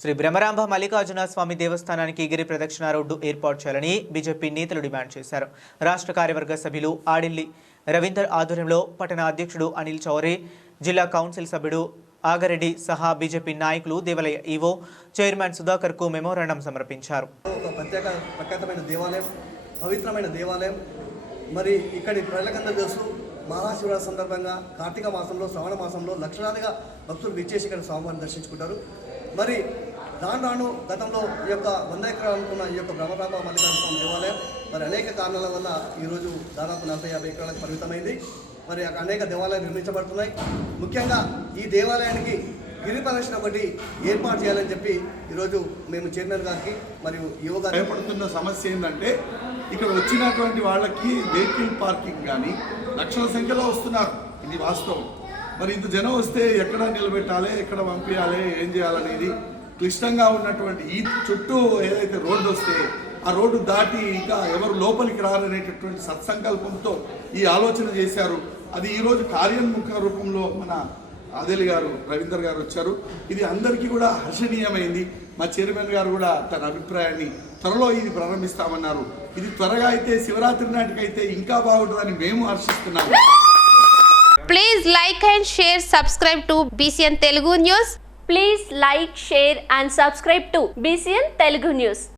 శ్రీ బ్రహ్మరాంబ మల్లికార్జున స్వామి దేవస్థానానికి గిరి ప్రదక్షిణ రోడ్డు ఏర్పాటు చేయాలని బీజేపీ నేతలు డిమాండ్ చేశారు. రాష్ట్ర కార్యవర్గ సభ్యులు ఆడిల్లి రవీందర్ ఆధ్వర్యంలో పట్టణ అధ్యక్షుడు అనిల్ చౌరే, జిల్లా కౌన్సిల్ సభ్యుడు ఆగరెడ్డి సహా బీజేపీ నాయకులు దేవాలయ ఈవో చైర్మన్ సుధాకర్ కు మెమోరాండం సమర్పించారు. ప్రఖ్యాతమైన దేవాలయం, పవిత్రమైన దేవాలయం. మరి ఇక్కడి ప్రజలకందరూ తెలుసు, మహాశివరాత్రి సందర్భంగా కార్తీక మాసంలో, శ్రవణ మాసంలో లక్షలాదిగా భక్తులు విచ్చేసి ఇక్కడ స్వామివారిని దర్శించుకుంటారు. మరి రాను గతంలో ఈ యొక్క 100 ఎకరాలు అనుకున్న ఈ యొక్క బ్రహ్మరాంబ మల్లికార్జున స్వామి దేవాలయం మరి అనేక కారణాల వల్ల ఈరోజు దాదాపు 40-50 ఎకరాలకు పరిమితమైంది. మరి అనేక దేవాలయాలు నిర్మించబడుతున్నాయి. ముఖ్యంగా ఈ దేవాలయానికి గిరి ప్రదక్షిణ ఒకటి ఏర్పాటు చేయాలని చెప్పి ఈరోజు మేము చైర్మన్ గారికి మరియు యువ గారికి భయపడుతున్న సమస్య ఏంటంటే, ఇక్కడ వచ్చినటువంటి వాళ్ళకి వెహికల్ పార్కింగ్ కానీ లక్షల సంఖ్యలో వస్తున్నారు. ఇది వాస్తవం. మరి ఇంత జనం వస్తే ఎక్కడ నిలబెట్టాలి, ఎక్కడ పంపించాలి, ఏం చేయాలనేది క్లిష్టంగా ఉన్నటువంటి ఈ చుట్టూ ఏదైతే రోడ్డు వస్తే ఆ రోడ్డు దాటి ఇంకా ఎవరు లోపలికి రారనేటటువంటి సత్సంకల్పంతో ఈ ఆలోచన చేశారు. అది ఈరోజు కార్యోన్ముఖ రూపంలో మన ఆదిల్ గారు, రవీందర్ గారు వచ్చారు. ఇది అందరికీ కూడా హర్షణీయమైంది. మా చైర్మన్ గారు కూడా తన అభిప్రాయాన్ని త్వరలో ఇది ప్రారంభిస్తామన్నారు. ఇది త్వరగా అయితే శివరాత్రి నాటికైతే ఇంకా బాగుంటుందని మేము హర్షిస్తున్నాము. Please like and share, subscribe to BCN Telugu News. Please like, share and subscribe to BCN Telugu News.